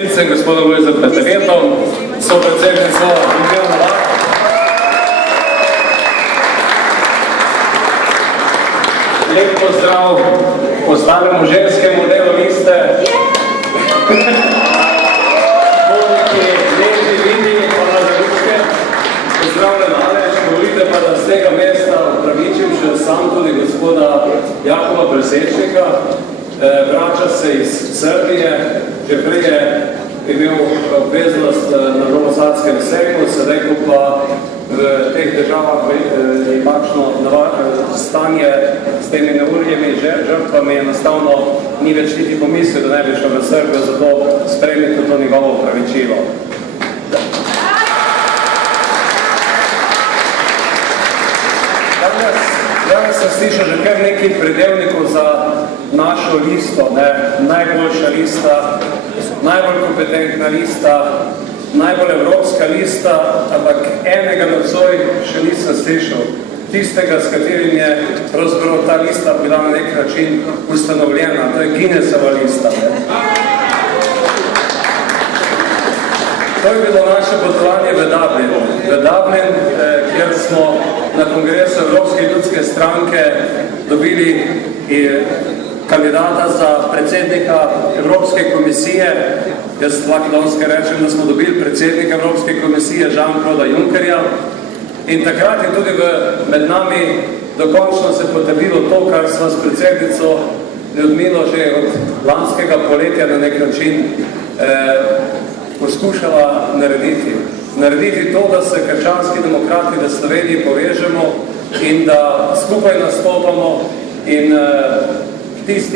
Gospodom Lojzem Peterjetom, sopredsednico Ljubljana Lak. Lep pozdrav ostalemu ženskemu delu liste. Vodniki Neži, Vidi, hvala za ljudske. Pozdravljen Aleš, dovolite pa, da z tega mesta upravičim še sam tudi gospoda Jakova Presečnika. Vrača se iz Srbije, že prej je imel obveznost na novosadskem sejmu, sedaj ko pa v teh državah je takšno stanje s temi neurjemi žrtvami, enostavno ni več niti pomislil, da ne bi šel v Srbijo, zato spremite to njegovo opravičilo. Danes sem slišal že kar nekaj predelnikov za našo listo, najboljša lista, najbolj kompetentna lista, najbolj evropska lista, ampak enega nadzoj še nisem slišal. Tistega, s katerim je pravzaprav ta lista bila na nek način ustanovljena, to je Guinnessova lista. To je bilo naše potovanje v Dublin, kjer smo na kongresu Evropske ljudske stranke dobili kandidata za predsednika Evropske komisije. Jaz lahko danes rečem, da smo dobili predsednika Evropske komisije Jean-Claude Junckerja. In takrat je tudi med nami dokončno se potrdilo to, kar smo s predsednico Ljudmilo že od lanskega poletja na nek način poskušala narediti to, da se krščanski demokrati v Sloveniji povežemo in da skupaj nastopamo in tisti